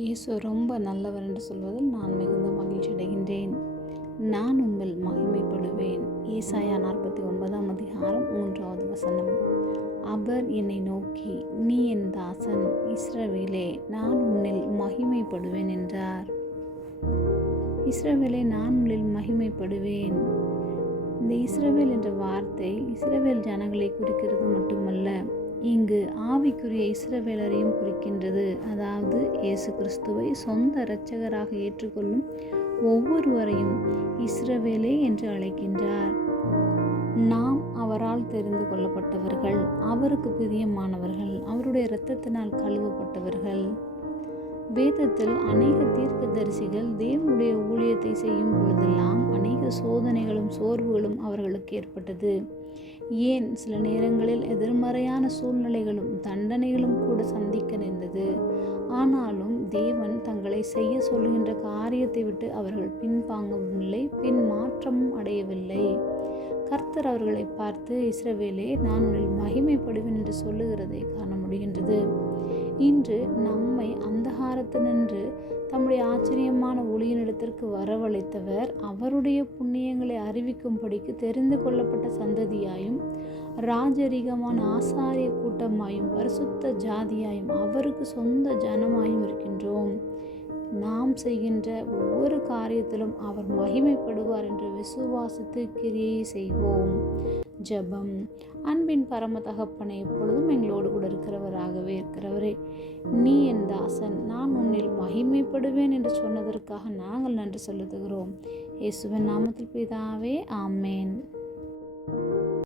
இயேசு ரொம்ப நல்லவர் என்று சொல்வதில் நான் மிகுந்த மகிழ்ச்சி அடைகின்றேன். நான் உம்மில் மகிமைப்படுவேன். ஏசாயா 49ஆம் அதிகாரம் 3வது வசனம். அவர் என்னை நோக்கி, நீ என் தாசன் இஸ்ரவேலே, நான் உன்னில் மகிமைப்படுவேன் என்றார். இஸ்ரவேலே, நான் உன்னில் மகிமைப்படுவேன். இந்த இஸ்ரவேல் என்ற வார்த்தை இஸ்ரவேல் ஜனங்களை குறிக்கிறது மட்டுமல்ல, இங்கு ஆவிக்குரிய இஸ்ரவேலரையும் குறிக்கின்றது. அதாவது இயேசு கிறிஸ்துவை சொந்த இரட்சகராக ஏற்றுக்கொள்ளும் ஒவ்வொருவரையும் இஸ்ரவேலே என்று அழைக்கின்றார். நாம் அவரால் தெரிந்து கொள்ளப்பட்டவர்கள், அவருக்கு பிரியமானவர்கள், அவருடைய இரத்தத்தினால் கழுவப்பட்டவர்கள். வேதத்தில் அநேக தீர்க்கதரிசிகள் தேவனுடைய ஊழியத்தை செய்யும் பொழுதெல்லாம் அநேக சோதனைகளும் சோர்வுகளும் அவர்களுக்கு ஏற்பட்டது. ஏன் சில நேரங்களில் எதிர்மறையான சூழ்நிலைகளும் தண்டனைகளும் கூட சந்திக்க நேர்ந்தது. ஆனாலும் தேவன் தங்களை செய்ய சொல்லுகின்ற காரியத்தை விட்டு அவர்கள் பின்வாங்கவில்லை, பின் மாற்றமும் அடையவில்லை. கர்த்தர் அவர்களை பார்த்து, இஸ்ரவேலே, நான் உன்னில் மகிமைப்படுவேன் என்று சொல்லுகிறதை காண முடிகின்றது. இன்று நம்மை அந்தகாரத்தினின்று தம்முடைய ஆச்சரியமான ஒளியினிடத்திற்கு வரவழைத்தவர், அவருடைய புண்ணியங்களை அறிவிக்கும்படிக்கு தெரிந்து கொள்ளப்பட்ட சந்ததியாயும் ராஜரீகமான ஆசாரிய கூட்டமாயும் பரிசுத்த ஜாதியாயும் அவருக்கு சொந்த ஜனமாயும் இருக்கின்றோம். நாம் செய்கின்ற ஒவ்வொரு காரியத்திலும் அவர் மகிமைப்படுவார் என்று விசுவாசித்து கிரியை செய்வோம். ஜெபம். அன்பின் பரம தகப்பனே, எப்பொழுதும் எங்களோடு கூட இருக்கிறவரே, நீ என் தாசன், நான் உன்னில் மகிமைப்படுவேன் என்று சொன்னதற்காக நாங்கள் நன்றி செலுத்துகிறோம். இயேசுவின் நாமத்தில் பிதாவே, ஆமேன்.